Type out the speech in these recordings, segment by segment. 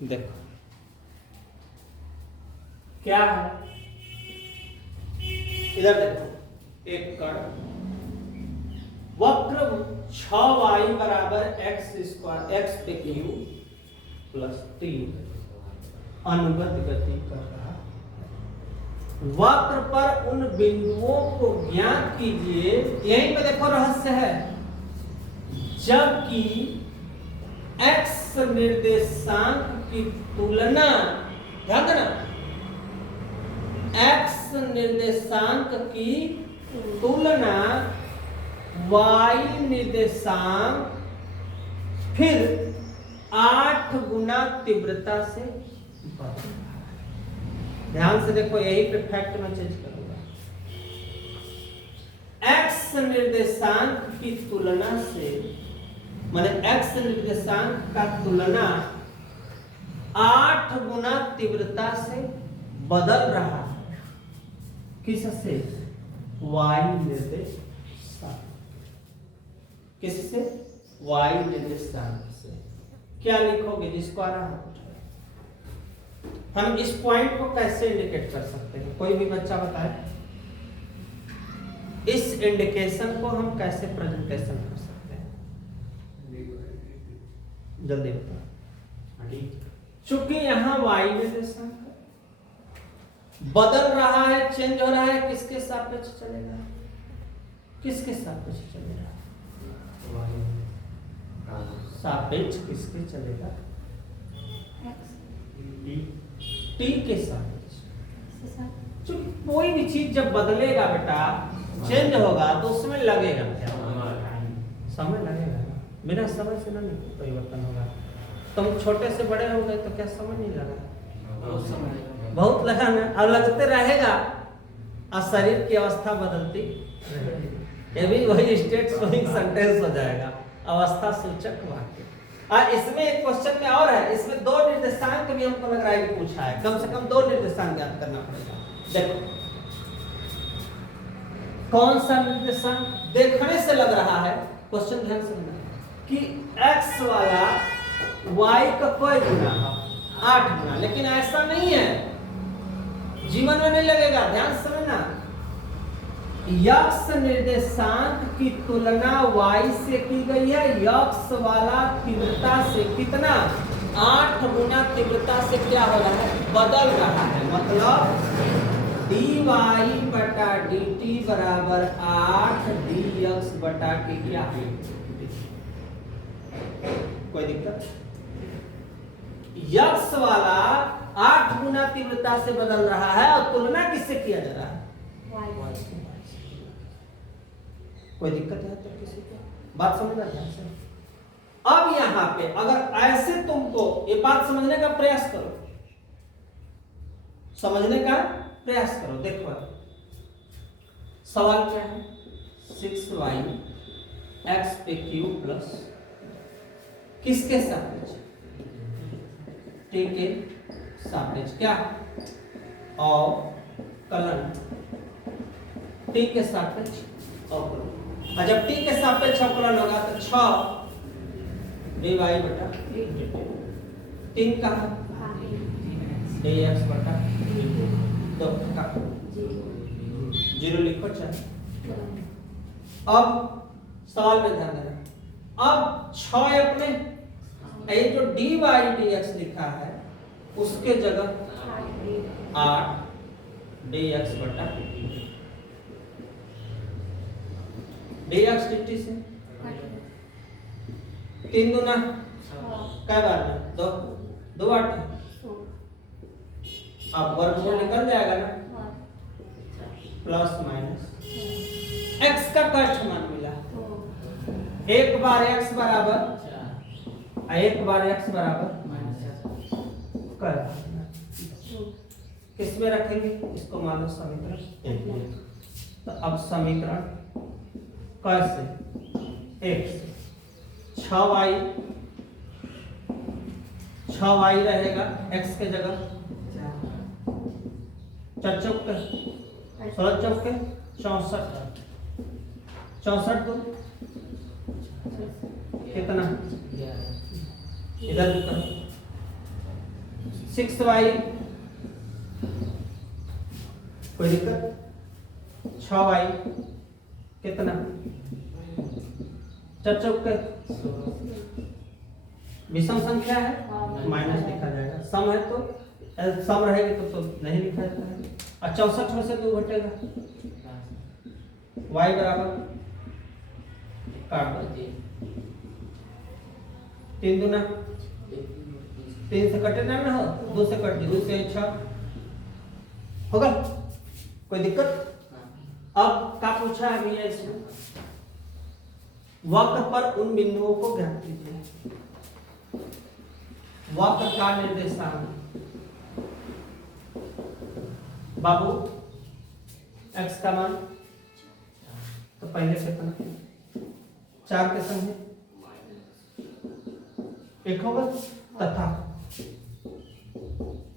देखो क्या है, इधर देखो, एक कण वक्र 6y बराबर x स्क्वायर x पे क्यू प्लस 3 अनुगत गति कर रहा। वक्र पर उन बिंदुओं को ज्ञात कीजिए, यहीं पे देखो रहस्य है, जबकि x निर्देशांक की तुलना, ध्यान देना, x निर्देशांक की तुलना y निर्देशांक फिर 8 गुना तीव्रता से बढ़ रहा है। ध्यान से देखो, यही पे फैक्ट में चेंज करूंगा। x निर्देशांक की तुलना से, माने x निर्देशांक का तुलना 8 गुना तीव्रता से बदल रहा है। किससे? y निर्देशांक। किससे? y निर्देशांक से। क्या लिखोगे जिसको आ रहा है? हम इस पॉइंट को कैसे इंडिकेट कर सकते हैं? कोई भी बच्चा बताए, इस इंडिकेशन को हम कैसे प्रेजेंटेशन कर सकते हैं? जल्दी बताओ। चूंकि यहां y निर्देशांक बदल रहा है, चेंज हो रहा है, किसके सापेक्ष चलेगा? किसके सापेक्ष चलेगा? सापेक्ष किसके चलेगा? टी के सापेक्ष। चूंकि कोई भी चीज जब बदलेगा बेटा, चेंज होगा, तो उसमें लगेगा क्या? समय लगेगा। बिना समय से नहीं परिवर्तन होगा। तुम छोटे से बड़े हो गए तो क्या समय नहीं लगा? बहुत लगा ना, और लगते रहेगा, और शरीर की अवस्था बदलती रहेगी। ये भी वही स्टेट स्विंग सेंटेंस हो जाएगा, अवस्था सूचक वाक्य। और इसमें एक क्वेश्चन में और है, इसमें 2 निर्देशांक भी हमको लग रहा है कि पूछा है, कम से कम 2 निर्देशांक ज्ञात करना पड़ेगा। देखो कौन सा निर्देशांक देखने से लग रहा है, क्वेश्चन ध्यान से सुनना, कि x वाला y का कोई गुना है 8 गुना, लेकिन ऐसा नहीं है, जीवन में नहीं लगेगा। ध्यान से समझना, x निर्देशांक की तुलना y से की गई है, x वाला तीव्रता से कितना? 8 गुना तीव्रता से क्या हो रहा है? बदल रहा है। मतलब dy बटा dt बराबर 8 dx बटा के क्या है? कोई दिक्कत? x वाला 8 गुना तीव्रता से बदल रहा है, और तुलना किससे किया जा रहा है? कोई दिक्कत है तो किसी को? बात समझना ध्यान से। अब यहां पे अगर ऐसे तुमको ये बात समझने का प्रयास करो, समझने का प्रयास करो। देखो सवाल क्या है? 6y x पे क्यू प्लस किसके सापेक्ष? t के सापेक्ष क्या? अवकलन। t के सापेक्ष अवकलन। और जब t के सापेक्ष अवकलन होगा तो 6 dy बटा 3 का dx बटा 2 का 0 लिखो। चल अब सवाल में ध्यान देना, अब 6 अपने ये जो dy dx लिखा है उसके जगह 8 dx बटा dx dt से 3 दूना क्या बार में 2 2 8। अब वर्गमूल निकल जाएगा ना, प्लस माइनस x का कष्ट मान मिला। एक बार x बराबर एक बार x बराबर कर किस में रखेंगे? इसको मान लो समीकरण। तो अब समीकरण कैसे? 6y रहेगा x के जगह 4 चौक 16 चौक 64 दो कितना? इधर भी करो 6y, कोई दिक्कत, 6y कितना, चौक विषम संख्या है माइनस लिखा जाएगा, सम है तो सम रहेगी तो नहीं लिखा जाता है। और 64 में से 2 घटेगा, y बराबर काट दो 3 दूना 3 से कटे ना हो, 2 से कट 2 से 6 होगा, कोई दिक्कत। अब क्या पूछा है भैया इसमें, वक्र पर उन बिंदुओं को ज्ञात कीजिए। वक्र का निर्देशांक बाबू x का मान तो पहले कितना 4 के संग एक होगा तथा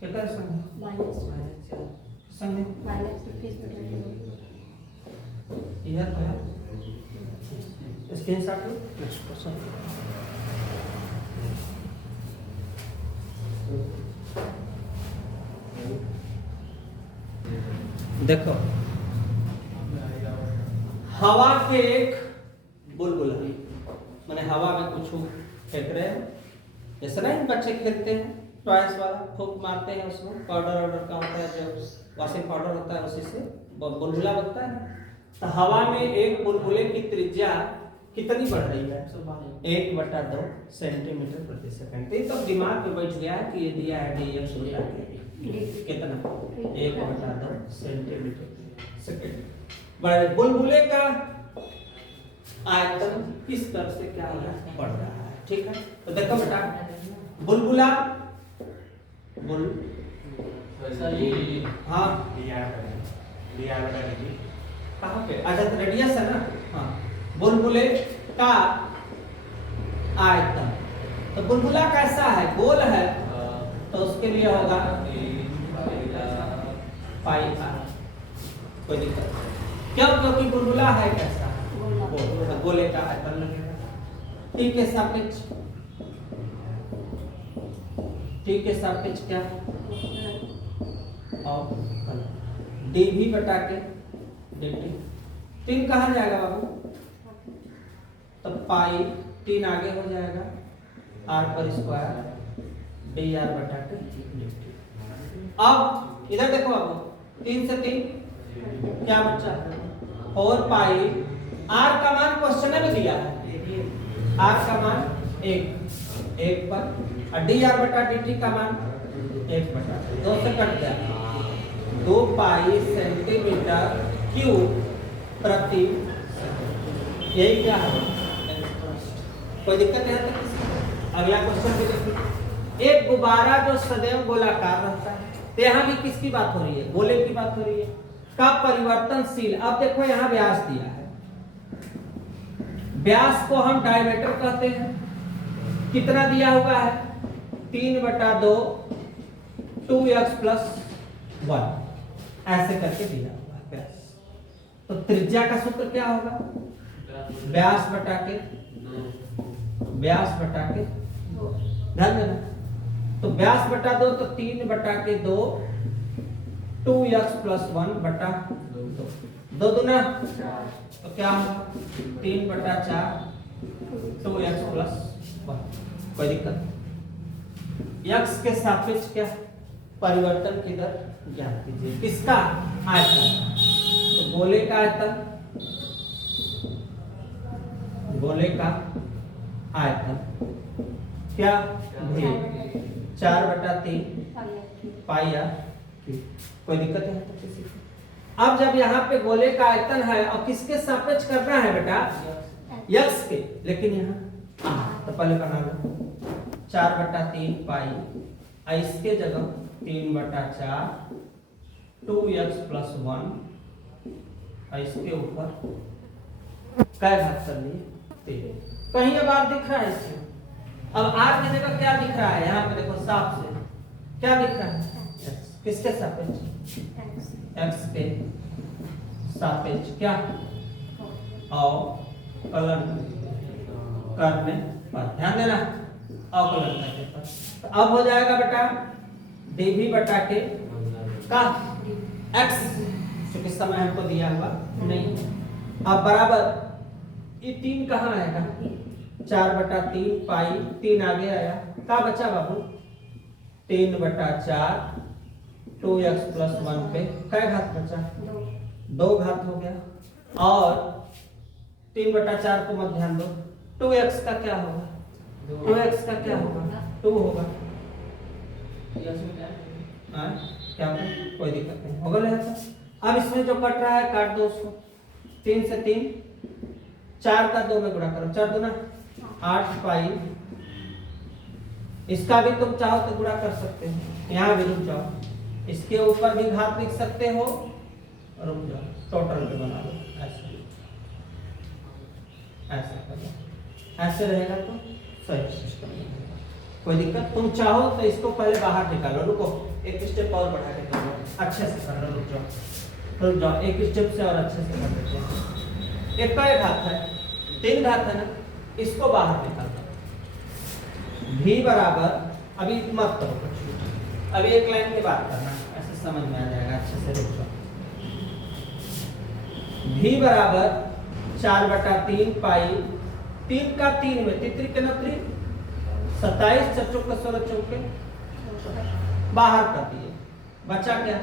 कितना संग यह तो है स्क्रीनशॉट लो। नेक्स्ट क्वेश्चन देखो, हवा के एक बुलबुला, माने हवा में कुछ फेंक रहे हैं, जैसे ना बच्चे खेलते हैं टॉयस वाला, फूंक मारते हैं उसमें, पाउडर ऑर्डर का होता है जो वॉशिंग पाउडर होता है उसी से बुलबुला बनता है। तो हवा में एक बुलबुले की त्रिज्या कितनी बढ़ रही है, 1/2 सेंटीमीटर प्रति सेकंड। तो दिमाग में बैठ गया है कि ये दिया है dx कितना 1/2 सेंटीमीटर सेकंड। बुलबुले का आयतन किस तरह से क्या हो रहा है, बढ़ रहा है, ठीक है। तो देखो बेटा, बुलबुला हाँ कहाँ पे, अच्छा तो रेडियस है ना, हाँ बुलबुले का आयतन, तो बुलबुला कैसा है, गोल है तो उसके लिए होगा पाई आर, कोई दिक्कत क्यों, क्योंकि बुलबुला है कैसा, गोले का आयतन लगेगा। टी के सापेक्ष, टी के सापेक्ष क्या और डी भी बटा के dt, 3 कहाँ जाएगा बाबू, तो पाई 3 आगे हो जाएगा r पर स्क्वायर dr बटा के dt। अब इधर देखो बाबू, 3 से 3 क्या बचा, 4 पाई, r का मान क्वेश्चन में दिया है, r का मान 1 पर, और dr बटा dt का मान 1/2 से कट जाएगा, 2 पाई सेंटीमीटर क्यूब प्रति, यही क्या है, कोई दिक्कत नहीं है। अगला क्वेश्चन भी देखिए, एक गुब्बारा जो सदैव गोलाकार रहता है, तो यहाँ भी किसकी बात हो रही है, गोले की बात हो रही है, का परिवर्तनशील, अब देखो यहाँ व्यास दिया है, व्यास को हम डायमीटर कहते हैं, कितना दिया हुआ है 3/2 2x + 1 ऐसे करके दिया हुआ है व्यास। तो त्रिज्या का सूत्र क्या होगा, व्यास बटा के ध्यान देना, तो व्यास बटा 2 तो 3/2 2x + 1 बटा 2 दूना तो क्या होगा 3/4 2x + 1, कोई दिक्कत। x के सापेक्ष क्या परिवर्तन की दर ज्ञात कीजिए, किसका आयतन, तो गोले का आयतन, गोले का आयतन क्या 4/3 पाई r, कोई दिक्कत है तो किसी को। अब जब यहाँ पे गोले का आयतन है और किसके सापेक्ष करना है बेटा, x के, लेकिन यहाँ तो पहले बना लो 4/3 पाई, इसके जगह 3/4 2x + 1, इसके ऊपर क्या घात कर लिए 3, कहीं अब r दिख रहा है इसमें, अब r की जगह क्या दिख रहा है, यहाँ पे देखो साफ से क्या दिख रहा है, किसके सापेक्ष, x के सापेक्ष क्या, अवकलन करने पर, ध्यान देना अवकलन करने पर, तो अब हो जाएगा बेटा dv बटा के का x, क्योंकि समय हमको दिया हुआ नहीं। अब बराबर ये 3 कहाँ आएगा, 4/3 पाई, 3 आगे आया, क्या बचा बाबू 3/4 2x + 1 पे क्या घात बचा, 2 घात हो गया। और 3/4 को मत ध्यान दो, 2x का क्या होगा, 2x का क्या होगा 2 होगा। क्या होगा, कोई दिक्कत नहीं होगा। ले अब इसमें जो कट रहा है काट दो उसको, 3 से 3, 4 का 2 में गुणा करो, 4 दूना 8 पाई। इसका भी तुम चाहो तो गुणा कर सकते हो, यहाँ भी रुक जाओ, इसके ऊपर भी घात लिख सकते हो, रुक जाओ टोटल पे बना लो, ऐसा करो, ऐसे रहेगा तो सही सिस्टम। कोई दिक्कत, तुम चाहो तो इसको पहले बाहर निकालो, रुको एक स्टेप और बढ़ा के करो, अच्छे से कर लो, रुक जाओ एक स्टेप से और अच्छे से कर देते हैं। एक का घात है, 3 घात है ना, इसको बाहर निकाल दो। v बराबर, अभी मत करो कुछ, अभी एक लाइन की बात करना, ऐसे समझ में आ जाएगा अच्छे से, रुक जाओ। v बराबर 4/3 पाई, 3 का 3 में तित्री के नत्री 27 चौके 16 चौके बाहर कर दिए, बचा क्या,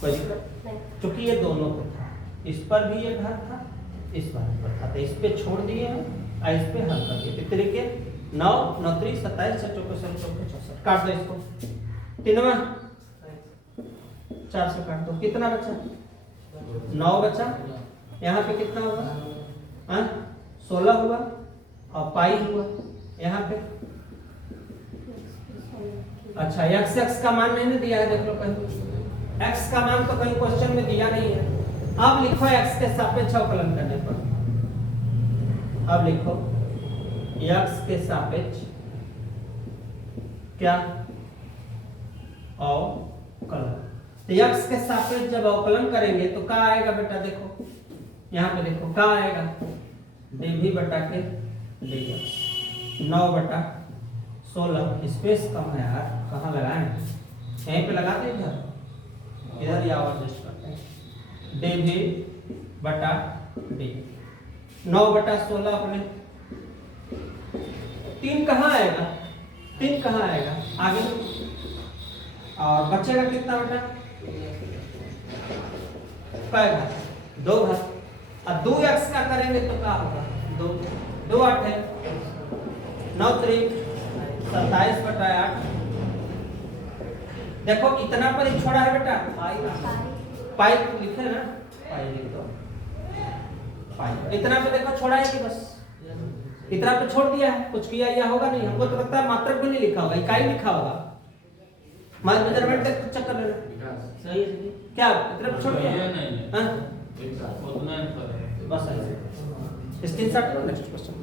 कोई दिक्कत, क्योंकि ये दोनों पे था, इस पर भी ये घर था, इस पर था, तो इस पे छोड़ दिए हैं और इस पे हल कर दिए। तित्री के 9 9 3 27 चौके 16 चौके 64, काट दो इसको, 3वां 4 से काट दो, कितना बचा 9 बचा, यहाँ पे कितना हुआ 16 हुआ और पाई हुआ यहाँ पे। अच्छा x का मान नहीं दिया है, देख लो कहीं x का मान तो कहीं क्वेश्चन में दिया नहीं है। अब लिखो x के सापेक्ष अवकलन करने पर, अब लिखो x के सापेक्ष क्या अवकलन, तो x के सापेक्ष जब अवकलन करेंगे तो क्या आएगा बेटा, देखो यहाँ पे देखो क्या आएगा, dv बटा के dx 9/16, स्पेस कम है यार, कहाँ लगाएं, यहीं पे लगा दें, इधर या और एडजस्ट करते हैं, dv बटा dx 9/16 अपने 3 कहाँ आएगा, 3 कहाँ आएगा आगे, और बचेगा कितना बेटा, क्या घात 2 घात, अब 2x का करेंगे तो क्या होगा, 2 8 है, 9 3 27/8। देखो इतना पर ही छोड़ा है बेटा, पाई लिखे ना, पाई लिख दो, पाई इतना पे देखो छोड़ा है कि बस इतना पे छोड़ दिया है, कुछ किया या होगा नहीं, हमको तो लगता है मात्रक भी नहीं लिखा होगा, इकाई लिखा होगा, मेजरमेंट का चक्कर लेना सही है क्या, इतना पे छोड़ दिया बस, स्क्रीनशॉट लो, नेक्स्ट क्वेश्चन।